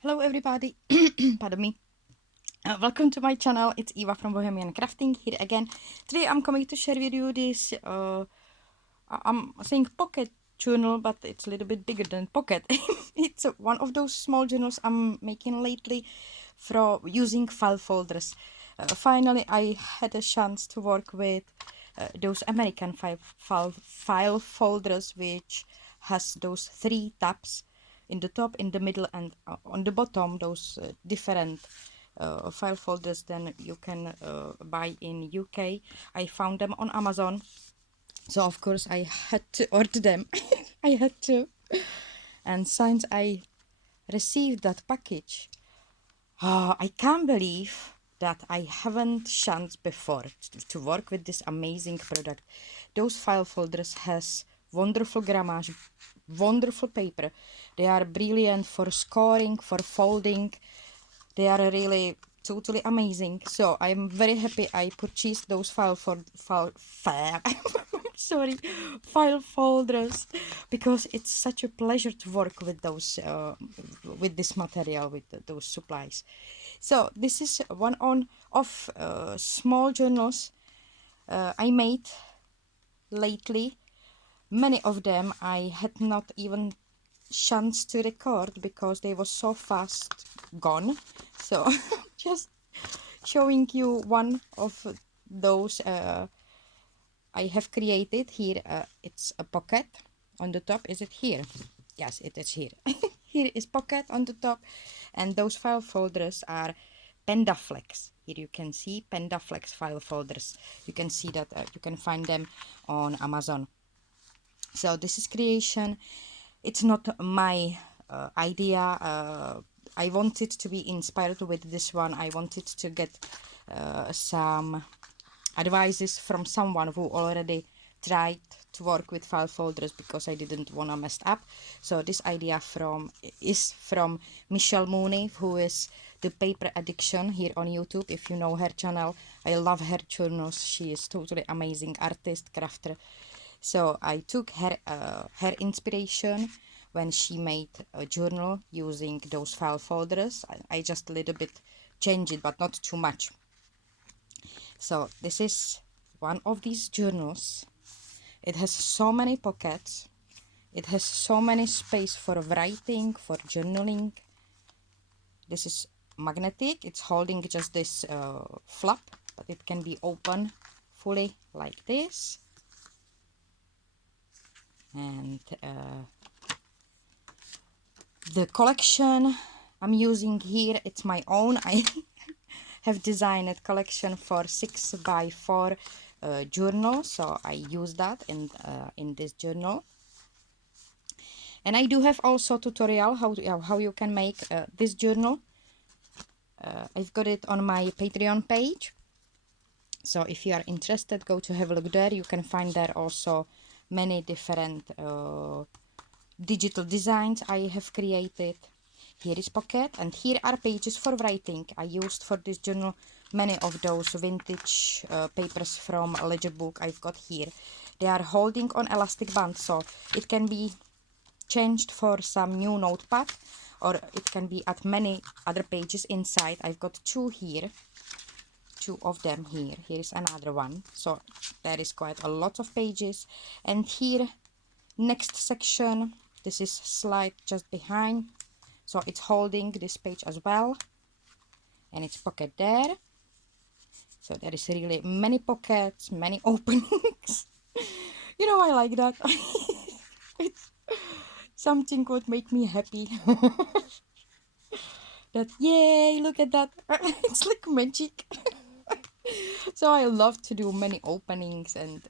Hello everybody, pardon me. Welcome to my channel. It's Eva from Bohemian Crafting here again. Today I'm coming to share with you this, I'm saying pocket journal, but it's a little bit bigger than pocket. It's one of those small journals I'm making lately from using file folders. Finally, I had a chance to work with those American file folders, which has those three tabs in the top, in the middle, and on the bottom, those different file folders than you can buy in UK. I found them on Amazon, so of course I had to order them. I had to. And since I received that package, I can't believe that I haven't chance before to work with this amazing product. Those file folders has wonderful grammage, wonderful paper. They are brilliant for scoring, for folding. They are really totally amazing. So I'm very happy I purchased those sorry, file folders, because it's such a pleasure to work with those with this material, with those supplies. So this is one of small journals I made lately. Many of them I had not even chance to record because they were so fast gone. So just showing you one of those I have created here. It's a pocket on the top. Is it here? Yes, it is here. Here is pocket on the top, and those file folders are Pendaflex. Here you can see Pendaflex file folders. You can see that you can find them on Amazon. So this is creation. It's not my idea. I wanted to be inspired with this one. I wanted to get some advices from someone who already tried to work with file folders, because I didn't want to mess up. So this idea is from Michelle Mooney, who is the Paper Addiction here on YouTube. If you know her channel, I love her journals. She is totally amazing artist, crafter. So I took her inspiration when she made a journal using those file folders. I just a little bit changed it, but not too much. So this is one of these journals. It has so many pockets. It has so many space for writing, for journaling. This is magnetic. It's holding just this flap, but it can be open fully like this. And the collection I'm using here, it's my own. I have designed a collection for 6x4 journal, so I use that in this journal. And I do have also tutorial how you can make this journal. I've got it on my Patreon page, so if you are interested, go to have a look there. You can find there also many different digital designs I have created. Here is pocket, and here are pages for writing. I used for this journal many of those vintage papers from a ledger book I've got here. They are holding on elastic band, so it can be changed for some new notepad, or it can be at many other pages inside. I've got two here, two of them here. Here is another one, so there is quite a lot of pages. And here, next section, this is slide just behind, so it's holding this page as well, and it's pocket there. So there is really many pockets, many openings. You know, I like that. It's something would make me happy. That, yay, look at that. It's like magic. So I love to do many openings and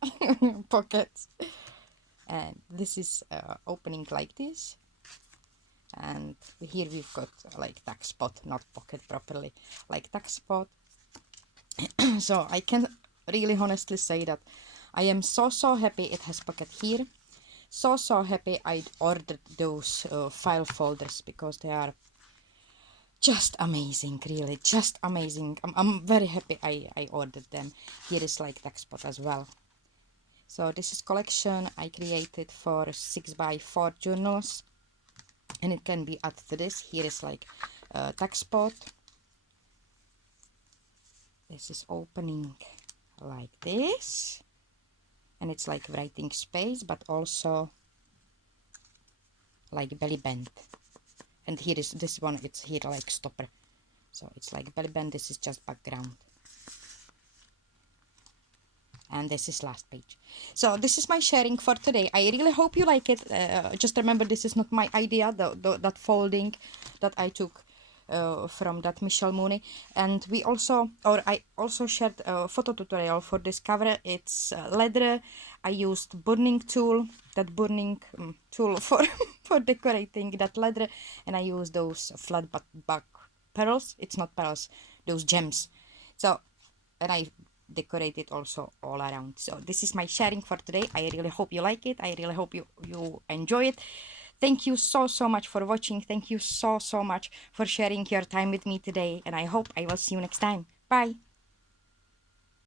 pockets. And this is opening like this. And here we've got like tuck spot, not pocket properly, like tuck spot. So I can really honestly say that I am so happy it has pocket here. So happy I ordered those file folders, because they are just amazing, really, just amazing. I'm very happy I ordered them. Here is like tuck spot as well. So this is collection I created for 6x4 journals, and it can be added to this. Here is like tuck spot. This is opening like this, and it's like writing space, but also like belly band. And here is this one, it's here like stopper, so it's like belly band. This is just background, and this is last page. So this is my sharing for today. I really hope you like it. Just remember, this is not my idea, that folding that I took from that Michelle Mooney. And I also shared a photo tutorial for this cover. It's leather. I used burning tool, that burning tool for for decorating that leather, and I used those flat back pearls. It's not pearls, those gems. So, and I decorate it also all around. So this is my sharing for today. I really hope you like it. I really hope you enjoy it. Thank you so much for watching. Thank you so much for sharing your time with me today, and I hope I will see you next time. Bye.